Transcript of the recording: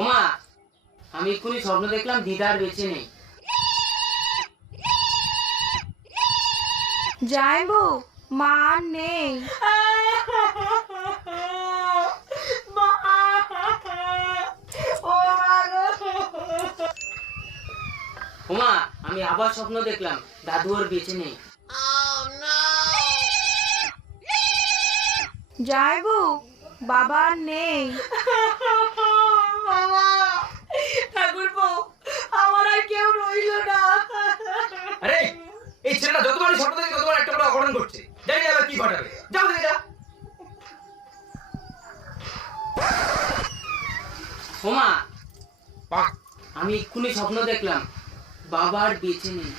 ওমা, আমি এক্ষুনি স্বপ্ন দেখলাম দিদার বেঁচে নেই। যাইবো মা আর নেই। ওমা, আমি আবার স্বপ্ন দেখলাম দাদু আর বেঁচে নেই। যাইবো বাবা আর নেই। ঠাকুরপো, আমার আর কেউ রইল না। আরে এই ছেলেটা যতবারই স্বপ্ন দেখে ততবার একটা করে অঘটন করছে, জানি না এবার কি ঘটাবে। যাও দেখে যা। ওমা, আমি এক্ষুনি স্বপ্ন দেখলাম বাবা আর বেঁচে নেই।